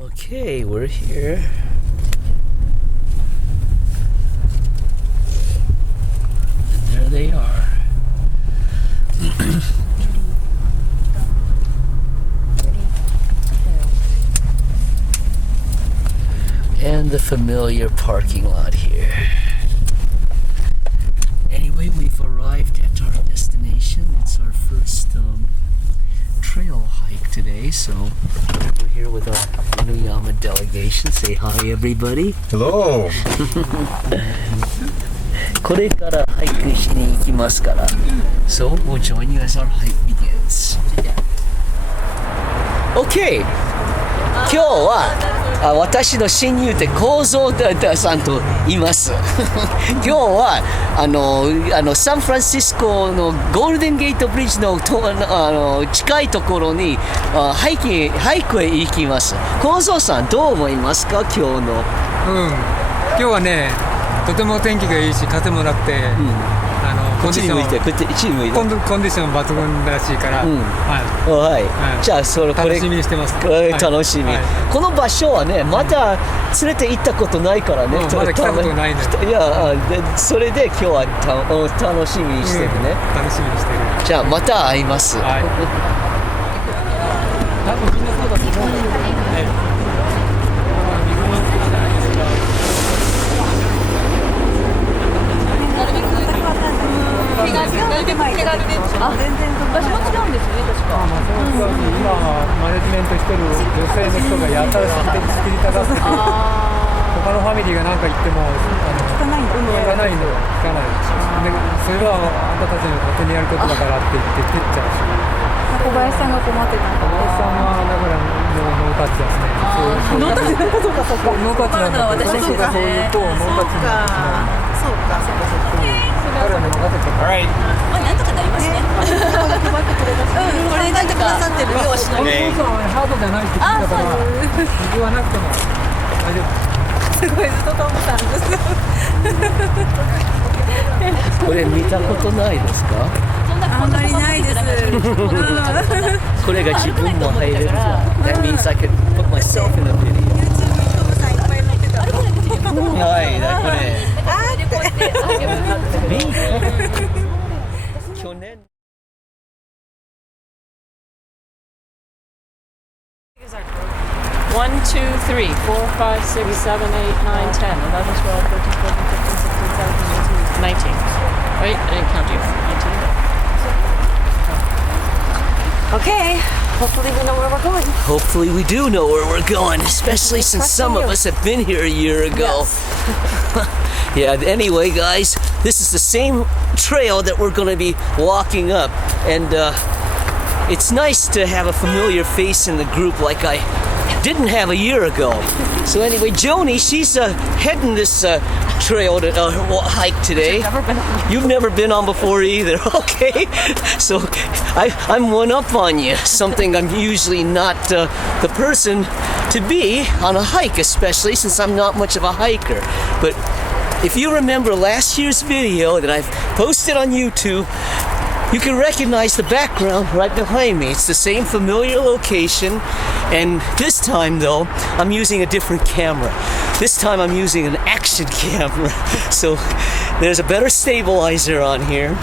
Okay, we're here. And there they are. And the familiar parking lot here. Anyway, we've arrived at our destination. It's our first trail hike today, so we're here with our Inuyama delegation. Say hi, everybody. Hello. これからハイクしに行きますから。So we'll join you as our hike begins. Okay. 今日は私の親友で構造さんと言います。今日はサンフランシスコのゴールデンゲートブリッジの近いところにハイクへ行きます。構造さんどう思いますか今日の？今日はねとても天気がいいし風もなくて、コンディション抜群らしいから、じゃあこれ楽しみにしてます。楽しみ、この場所はねまだ連れて行ったことないからね、まだ来たことないね。いやそれで今日は楽しみにしてるね、楽しみにしてる。じゃあまた会います。多分みんなそうだと思うんだけどね。全然場所も違うんですよね、確か。今マネジメントしてる女性の人がやったら作りたがってて、他のファミリーが何か言っても聞かないの。でそれはあんたたちの勝手にやることだからって言って蹴っちゃうし。小林さんが困ってた。小林さんはだからノータッチですね。ノータッチなんかそうかそうか。ノータッチなんだけど、そういうとノータッチなんですね。そうか。彼らに任せて。なんとかなりますね。これなんとかなさってるようしない。ハードじゃないって聞いたから、水はなくても大丈夫。すごいずっとトムさんです。これ見たことないですか？あんまりないです。これが自分も入れる。That means I could put myself in a video. はいだこれ。去年。1, 2, 3, 4, 5, 6, 7, 8, 9, 10, 11, 12, 13, 14, 15, 16, 17, 18, 19. Wait, I didn't count you. 19. Okay, hopefully we know where we're going. Hopefully we do know where we're going, especially since some of us have been here a year ago. Yeah, anyway guys, this is the same trail that we're going to be walking up, and it's nice to have a familiar face in the group like I didn't have a year ago. So anyway, Joni, she's heading this trail to hike today. You've never been on before either. Okay, so I'm one up on you, something I'm usually not the person to be on a hike, especially since I'm not much of a hiker. But if you remember last year's video that I've posted on YouTube, you can recognize the background right behind me. It's the same familiar location, and this time though, I'm using a different camera. This time I'm using an action camera. So there's a better stabilizer on here,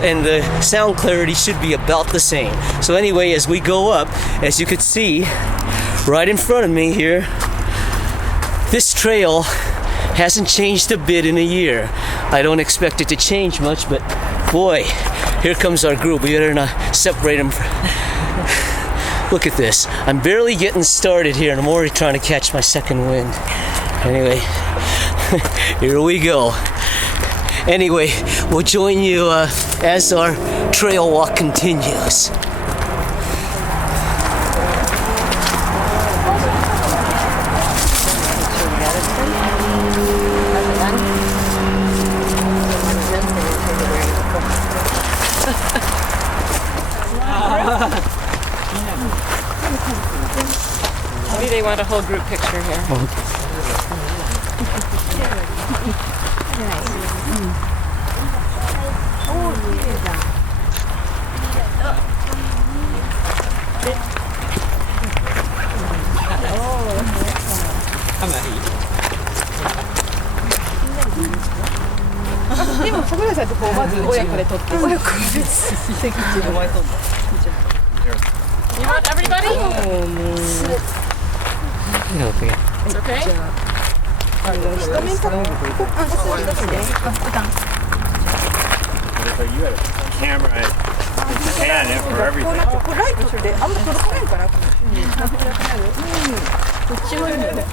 and the sound clarity should be about the same. So anyway, as we go up, as you can see, right in front of me here, this trail hasn't changed a bit in a year. I don't expect it to change much, but boy, here comes our group. We better not separate them. Look at this. I'm barely getting started here, and I'm already trying to catch my second wind. Anyway, here we go. Anyway, we'll join you as our trail walk continues. Maybe they want a whole group picture here. でも桜井さんとこうまず親子で撮って親子で席っていうの前撮んだ You want everybody? It's okay? 一面かなCamera and Japan for everything. これライトってあんま届かないかなこっちもいいんだよね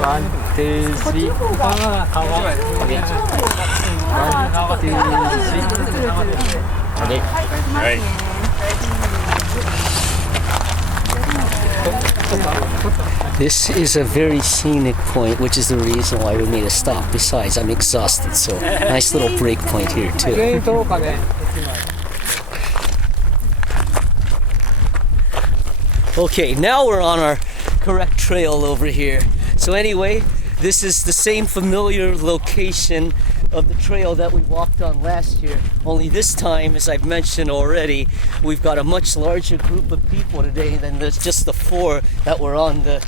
ワン、ツー、スリー。顔が顔が。ワン、ツー、スリー。Right. This is a very scenic point, which is the reason why we made a stop. Besides, I'm exhausted, so nice little break point here too. 全員撮ろうかね。Okay, now we're on our correct trail over here. So anyway, this is the same familiar location of the trail that we walked on last year. Only this time, as I've mentioned already, we've got a much larger group of people today than there's just the 4 that were on the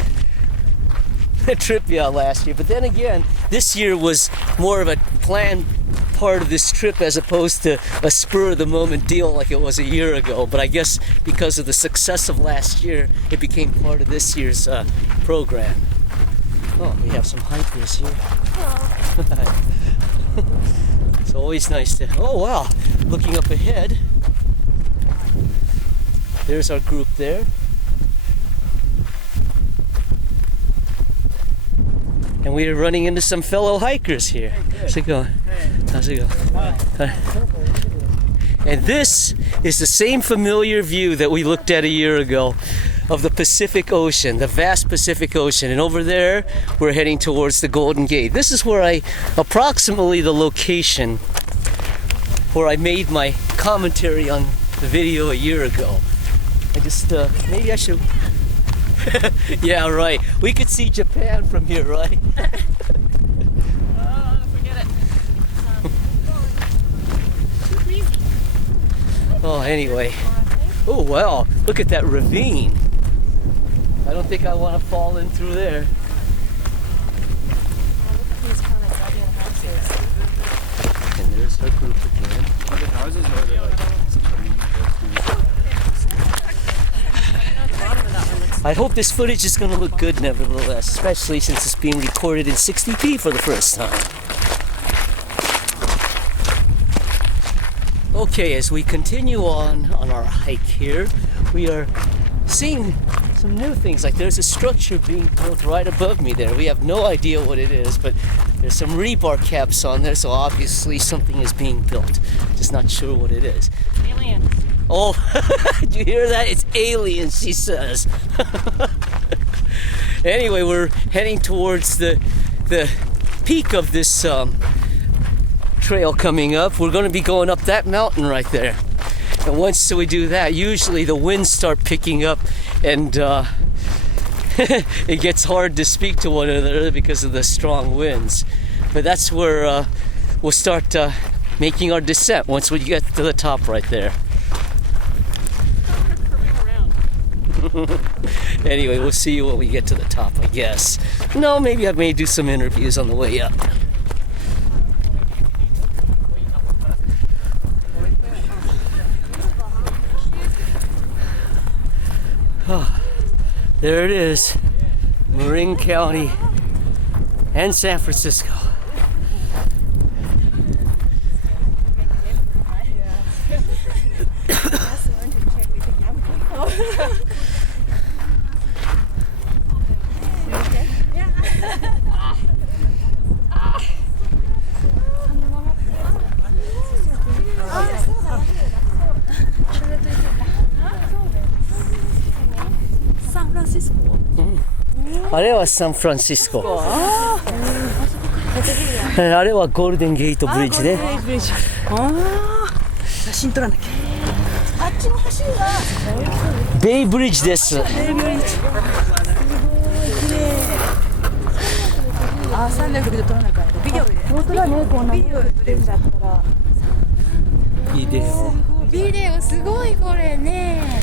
trip last year. But then again, this year was more of a planned part of this trip as opposed to a spur of the moment deal like it was a year ago. But I guess because of the success of last year, it became part of this year's program. Oh, we have some hikers here. It's always nice to, oh wow, looking up ahead, there's our group there. And we are running into some fellow hikers here. How's it going? How's it going? And this is the same familiar view that we looked at a year ago of the Pacific Ocean, the vast Pacific Ocean. And over there, we're heading towards the Golden Gate. This is where approximately the location where I made my commentary on the video a year ago. I just, maybe I should, yeah, right. We could see Japan from here, right? Forget it. Oh, anyway. Oh, wow. Look at that ravine. I don't think I want to fall in through there. And there's our group again. I hope this footage is going to look good nevertheless, especially since it's being recorded in 60p for the first time. Okay, as we continue on our hike here, we are seeing some new things. Like there's a structure being built right above me there. We have no idea what it is, but there's some rebar caps on there, so obviously something is being built. Just not sure what it is. Alien. Oh, did you hear that? It's aliens, she says. Anyway, we're heading towards the peak of this trail coming up. We're going to be going up that mountain right there. And once we do that, usually the winds start picking up and it gets hard to speak to one another because of the strong winds. But that's where we'll start making our descent once we get to the top right there. Anyway, we'll see you when we get to the top, I guess. No, maybe I may do some interviews on the way up. Oh, there it is, Marin County and San Francisco. Francisco. あれはサンフランシスコ。あれはゴールデンゲートブリッジね。写真撮らなきゃ。あっちの橋がベイブリッジです。ベイブリッジ。あ、300で撮らなきゃ。ビデオで。本当だね、こんなビデオで撮れるんだったら。ビデオすごいこれね。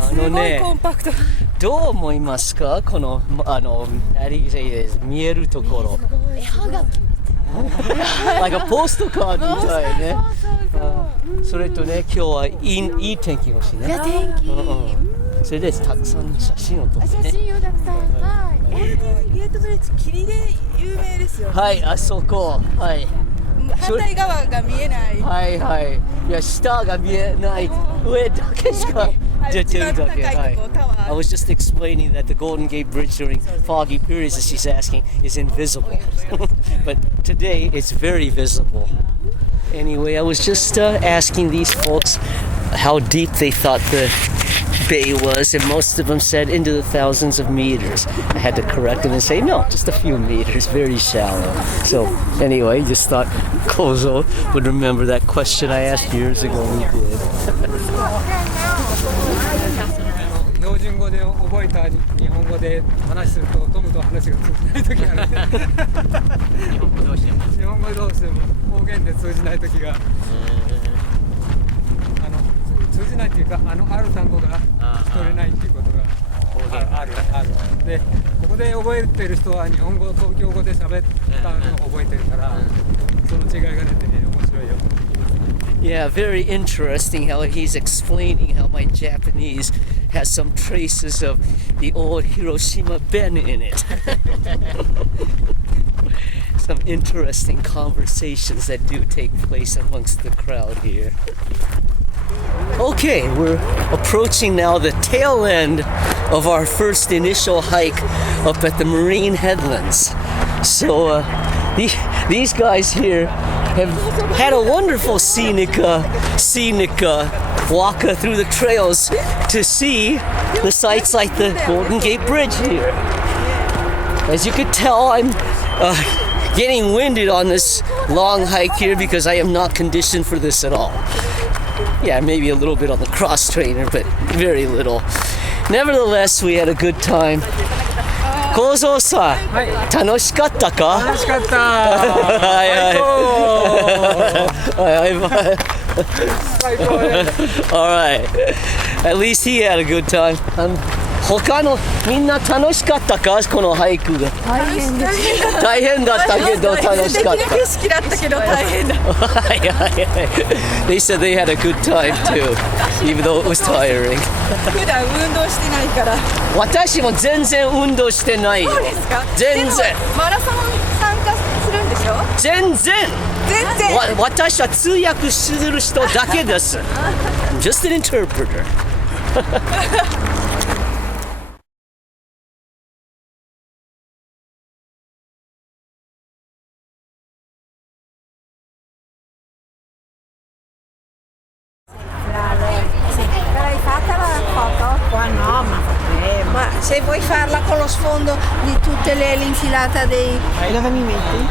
すごいコンパクト。どう思いますかこの見えるところ。like a postal card みたいね。それとね、今日はいい天気もしね。いや天気、それでたくさん写真を撮ってね。写真をたくさん、はい。ゴールデンゲートブリッジ霧で有名ですよね。はい、あそこ。はい。反対側が見えない。はいはい。いや、下が見えない。上だけしか出てるだけ。はい。I was just explaining that the Golden Gate Bridge during foggy periods, as she's asking, is invisible. But today it's very visible. Anyway, I was just asking these folks how deep they thought the bay was, and most of them said into the thousands of meters. I had to correct them and say, no, just a few meters, very shallow. So anyway, just thought Kozo would remember that question I asked years ago. We did. 標準語で覚えた日本語で話するとトムと話が通じない時がある。日本語同士でも方言で通じない時が通じないっていうかある単語が聞こえないっていうことがある。でここで覚えてる人は日本語東京語で喋ったのを覚えてるからその違いが出てね面白いよ。Yeah, very interesting how he's explaining how my Japanese has some traces of the old Hiroshima Ben in it. Some interesting conversations that do take place amongst the crowd here. Okay, we're approaching now the tail end of our first initial hike up at the Marine Headlands. So these guys here have had a wonderful scenic walk through the trails to see the sights like the Golden Gate Bridge here. As you could tell, I'm getting winded on this long hike here because I am not conditioned for this at all. Yeah, maybe a little bit on the cross trainer, but very little. Nevertheless, we had a good time. 構造さ、楽しかったか？楽しかった。最高です。All right. At least he had a good time. 他のみんな楽しかったかこのハイクが。大変だったけど楽しかった。素敵な景色だったけど大変だ。They said they had a good time too, even though it was tiring. 普段運動してないから。私も全然運動してないよ。そうですか？全然。マラソン参加するんでしょ？全然。私は通訳する人だけです。Just an interpreter. Ma se vuoi farla con lo sfondo di tutte l'infilata dei... Dove mi metti?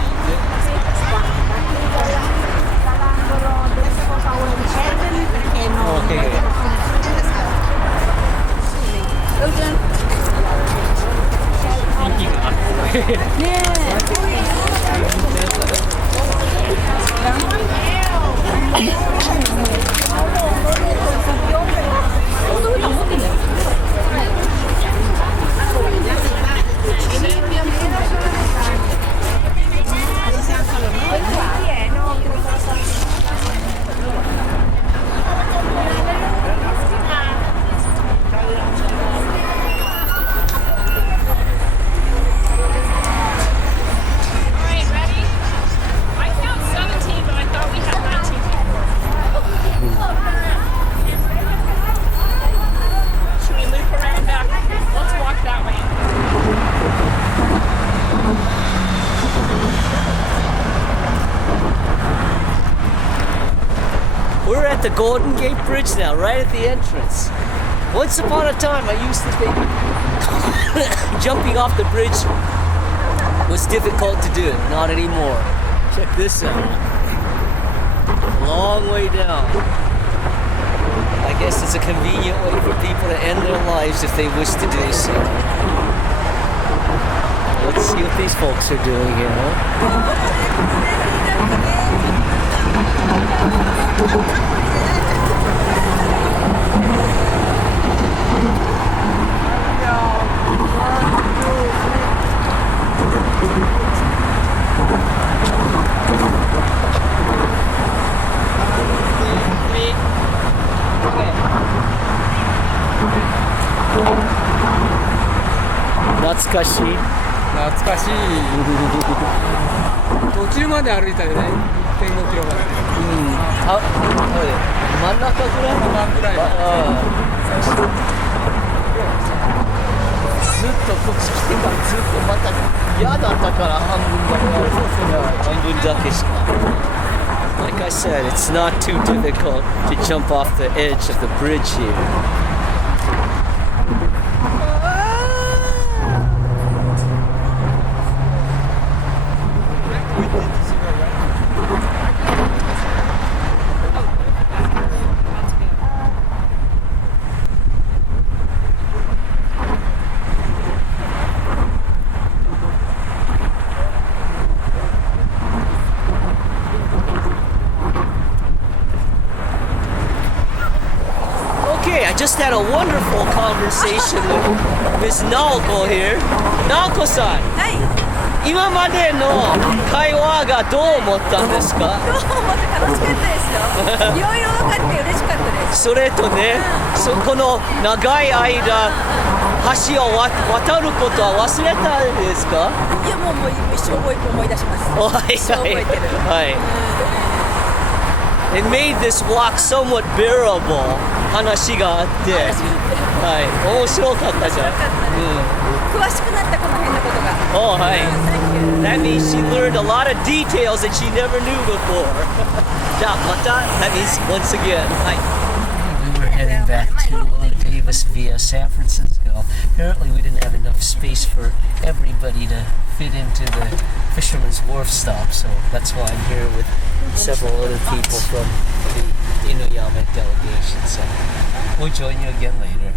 We're at the Golden Gate Bridge now, right at the entrance. Once upon a time, I used to think jumping off the bridge was difficult to do. Not anymore. Check this out. Long way down. I guess it's a convenient way for people to end their lives if they wish to do so. Let's see what these folks are doing here, huh? 懐かしい。懐かしい。途中まで歩いたよね。1.5 キロまで。あ、真ん中ぐらい。半ぐらい。ずっとこっち来てからずっとまた嫌だったから半分だけしか。Like I said, it's not too difficult to jump off the edge of the bridge here. Okay, I just had a wonderful conversation with Miss Naoko here. Naoko-san, 今までの会話がどう思ったんですか？どうも楽しかったですよ。いろいろ分かって嬉しかったです。それとね、この長い間橋を渡ることは忘れたんですか？いやもう一生覚えて思い出します。はい一生覚えてる。はい。It made this walk somewhat bearable. 話があって、はい、面白かったじゃん。詳しくなったこの辺のことが。Oh, hi. That means she learned a lot of details that she never knew before. じゃあまた that means once again. Hi. We were heading back to Davis via San Francisco. Apparently we didn't have enough space for everybody to fit into the Fisherman's Wharf stop, so that's why I'm here with several other people from the Inuyama delegation. So we'll join you again later.